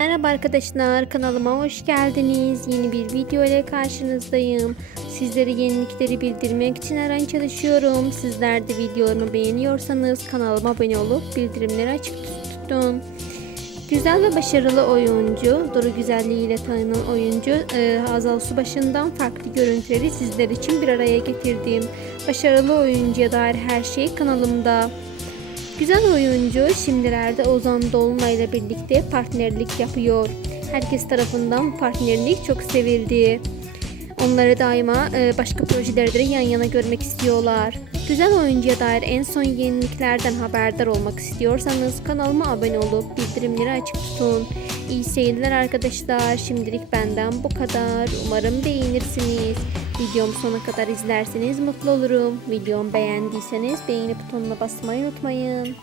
Merhaba arkadaşlar kanalıma hoş geldiniz. Yeni bir video ile karşınızdayım. Sizlere yenilikleri bildirmek için her an çalışıyorum. Sizler de videolarımı beğeniyorsanız kanalıma abone olup bildirimleri açık tutun. Güzel ve başarılı oyuncu, Duru güzelliğiyle tanınan oyuncu e, Hazal Subaşı'ndan farklı görüntüleri sizler için bir araya getirdim. Başarılı oyuncuya dair her şey kanalımda. Güzel oyuncu şimdilerde Ozan Dolunay ile birlikte partnerlik yapıyor. Herkes tarafından partnerlik çok sevildi. Onları daima e, başka projelerde de yan yana görmek istiyorlar. Güzel oyuncuya dair en son yeniliklerden haberdar olmak istiyorsanız kanalıma abone olup bildirimleri açık tutun. İyi seyirler arkadaşlar. Şimdilik benden bu kadar. Umarım beğenirsiniz. Videomu sona kadar izlerseniz mutlu olurum. Videomu beğendiyseniz beğeni butonuna basmayı unutmayın.